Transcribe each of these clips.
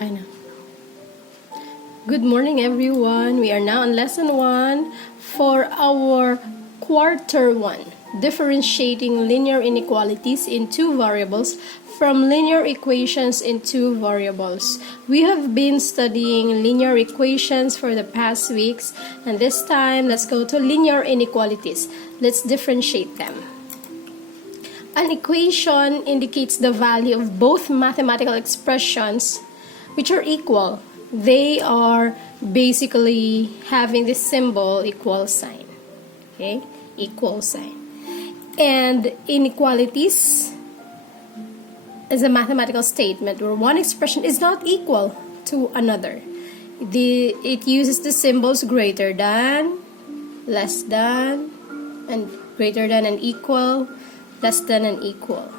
Okay na. Good morning, everyone. We are now on lesson 1 for our quarter 1, differentiating linear inequalities in two variables from linear equations in two variables. We have been studying linear equations for the past weeks, and this time let's go to linear inequalities. Let's differentiate them. An equation indicates the value of both mathematical expressions which are equal. They are basically having this symbol equal sign. Okay? Equal sign. And inequalities is a mathematical statement where one expression is not equal to another. It uses the symbols greater than, less than, and greater than and equal, less than and equal.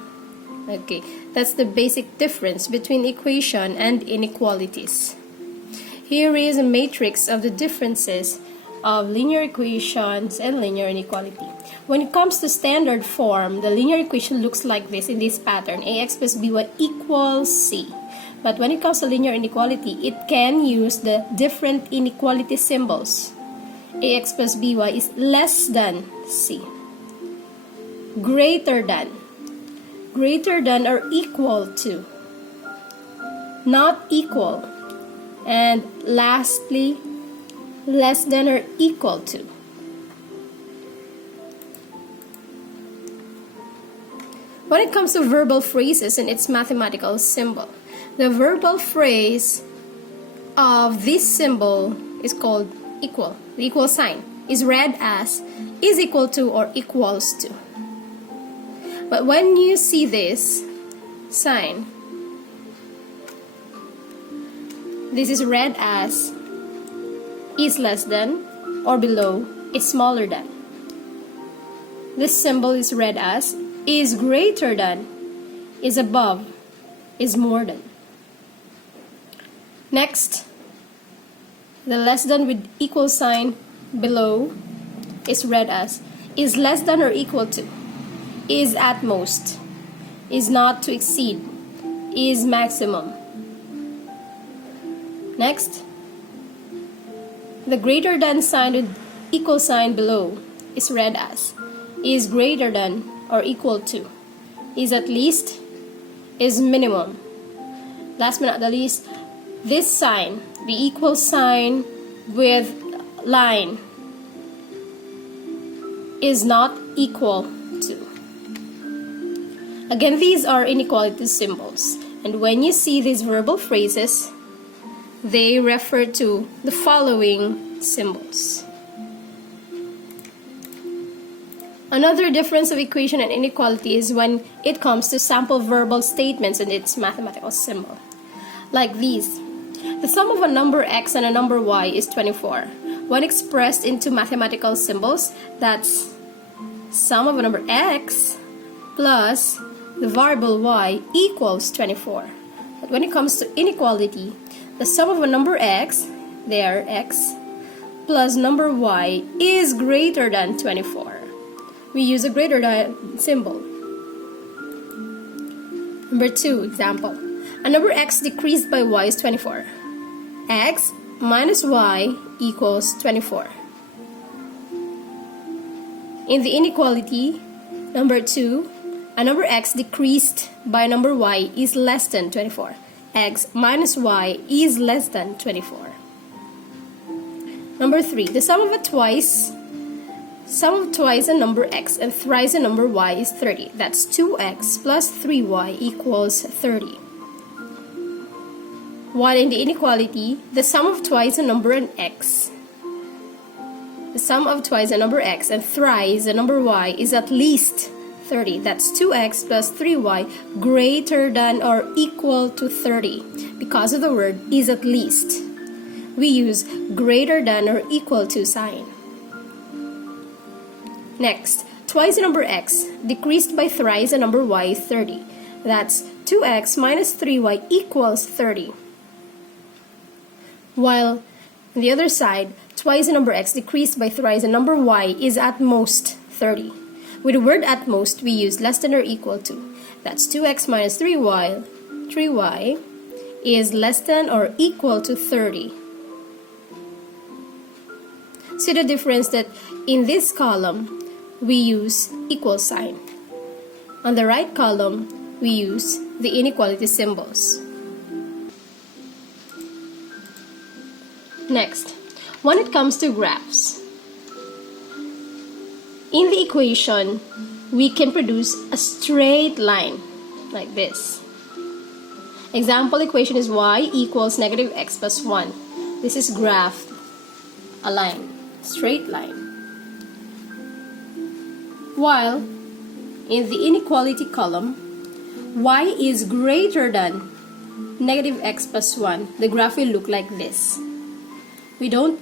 Okay, that's the basic difference between equation and inequalities. Here is a matrix of the differences of linear equations and linear inequality. When it comes to standard form, the linear equation looks like this in this pattern: ax plus by equals c. But when it comes to linear inequality, it can use the different inequality symbols. Ax plus by is less than c. Greater than or equal to, not equal, and lastly, less than or equal to. When it comes to verbal phrases and its mathematical symbol, the verbal phrase of this symbol is called equal. The equal sign is read as is equal to or equals to. But when you see this sign, this is read as is less than or below is smaller than. This symbol is read as is greater than, is above, is more than. Next, the less than with equal sign below is read as is less than or equal to, is at most, is not to exceed, is maximum. Next, the greater than sign with equal sign below is read as is greater than or equal to, is at least, is minimum. Last but not the least, this sign, the equal sign with line, is not equal to. Again, these are inequality symbols, and when you see these verbal phrases, they refer to the following symbols. Another difference of equation and inequality is when it comes to sample verbal statements and its mathematical symbol. Like these: the sum of a number x and a number y is 24. When expressed into mathematical symbols, that's sum of a number x plus the variable y equals 24. But when it comes to inequality, the sum of a number x, there x, plus number y is greater than 24. We use a greater than symbol. Number 2, example. A number x decreased by y is 24. X minus y equals 24. In the inequality, number 2, a number x decreased by a number y is less than 24. X minus y is less than 24. Number 3, the sum of twice a number x and thrice a number y is 30. That's 2x plus 3y equals 30. While in the inequality, the sum of twice a number and x, the sum of twice a number x and thrice a number y is at least 30. That's 2x plus 3y greater than or equal to 30. Because of the word is at least, we use greater than or equal to sign. Next, twice a number x decreased by thrice a number y is 30. That's 2x minus 3y equals 30. While on the other side, twice a number x decreased by thrice a number y is at most 30. With the word at most, we use less than or equal to. That's 2x minus 3y is less than or equal to 30. See the difference that in this column, we use equal sign. On the right column, we use the inequality symbols. Next, when it comes to graphs, in the equation, we can produce a straight line like this. Example equation is y equals negative x plus 1. This is graphed, a line, straight line. While in the inequality column, y is greater than negative x plus 1. The graph will look like this. We don't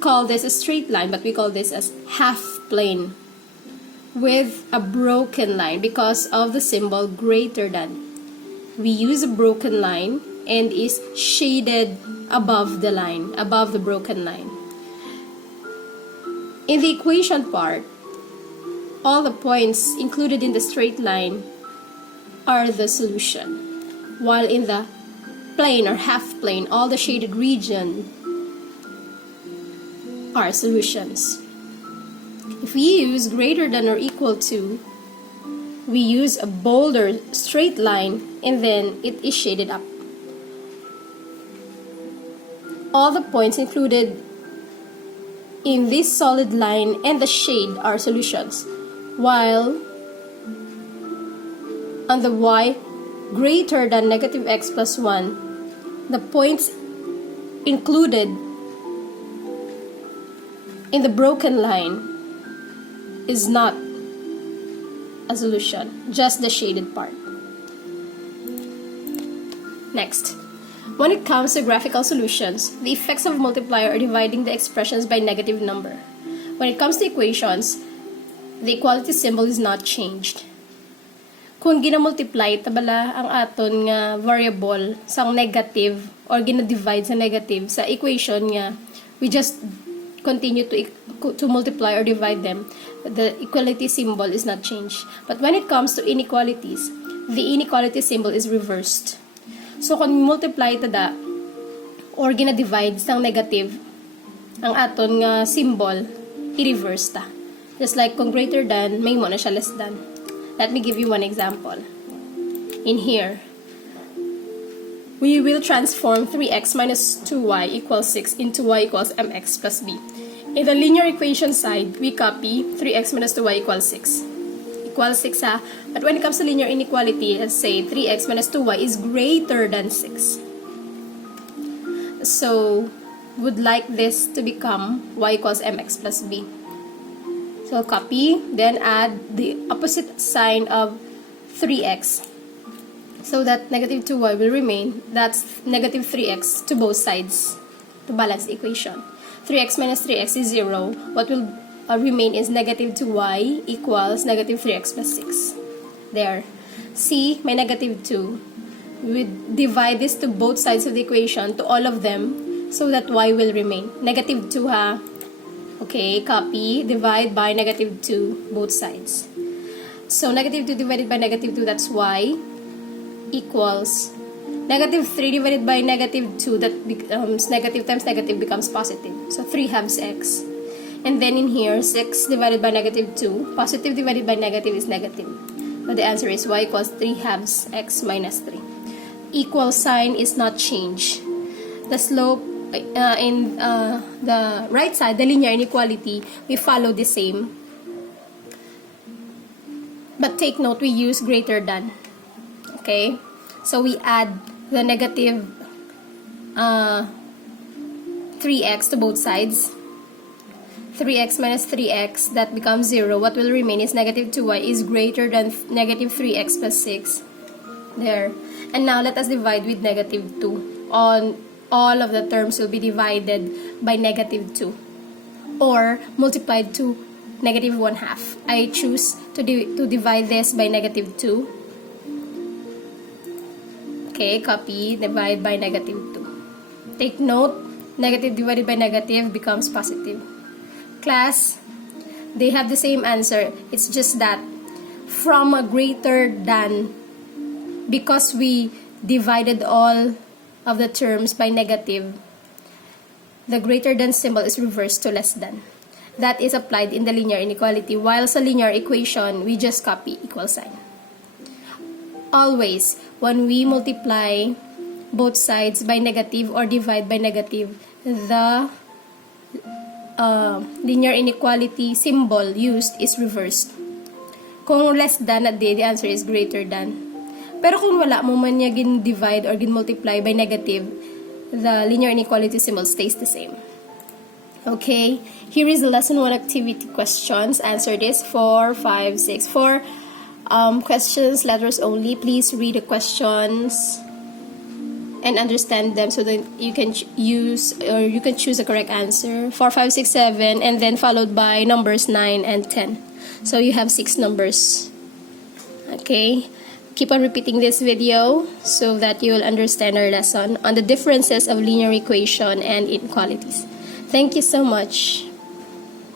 call this a straight line, but we call this as half plane with a broken line because of the symbol greater than. We use a broken line and is shaded above the line, above the broken line. In the equation part, all the points included in the straight line are the solution, while in the plane or half plane, all the shaded region are solutions. If we use greater than or equal to, we use a bolder straight line and then it is shaded up. All the points included in this solid line and the shade are solutions, while on the y greater than negative x plus 1, the points included in the broken line is not a solution, just the shaded part. Next, when it comes to graphical solutions, the effects of multiplier are dividing the expressions by negative number. When it comes to equations, the equality symbol is not changed. Kung gina-multiply tabala ang aton nga variable sang negative or gina-divide sa negative sa equation nga, we just continue to multiply or divide them. The equality symbol is not changed. But when it comes to inequalities, the inequality symbol is reversed. So kung multiply tada or gina-divide sang negative ang aton nga symbol, i-reverse ta. Just like kung greater than, may mo na siya less than. Let me give you one example. In here, we will transform 3x minus 2y equals 6 into y equals mx plus b. In the linear equation side, we copy 3x minus 2y equals 6. Equals 6 ha? But when it comes to linear inequality, let's say 3x minus 2y is greater than 6. So, would like this to become y equals mx plus b. So, copy, then add the opposite sign of 3x. So that negative 2y will remain. That's negative 3x to both sides to balance the equation. 3x minus 3x is 0. What will remain is negative 2y equals negative 3x plus 6. There. See, may negative 2. We divide this to both sides of the equation, to all of them, so that y will remain. Negative 2 ha. Okay, copy, divide by negative 2, both sides. So negative 2 divided by negative 2, that's y, equals negative 3 divided by negative 2, that becomes negative times negative becomes positive. So 3 halves x. And then in here, 6 divided by negative 2, positive divided by negative is negative. So the answer is y equals 3 halves x minus 3. Equal sign is not changed. The slope in the right side, the linear inequality, we follow the same. But take note, we use greater than. Okay? So we add the negative 3x to both sides. 3x minus 3x, that becomes 0. What will remain is negative 2y is greater than negative 3x plus 6. There. And now let us divide with negative 2. On all of the terms will be divided by negative 2. Or multiplied to negative 1/2. I choose to divide this by negative 2. Okay, copy, divide by negative 2. Take note, negative divided by negative becomes positive. Class, they have the same answer. It's just that from a greater than, because we divided all of the terms by negative, the greater than symbol is reversed to less than. That is applied in the linear inequality, while sa linear equation, we just copy equal sign. Always, when we multiply both sides by negative or divide by negative, the linear inequality symbol used is reversed. Kung less than at the answer is greater than. Pero kung wala mo man niya gin-divide or gin-multiply by negative, the linear inequality symbol stays the same. Okay, here is the lesson 1 activity questions. Answer this 4, 5, 6. For questions, letters only, please read the questions and understand them so that you can use or you can choose the correct answer. 4, 5, 6, 7, and then followed by numbers 9 and 10. So you have 6 numbers. Okay. Keep on repeating this video so that you will understand our lesson on the differences of linear equation and inequalities. Thank you so much.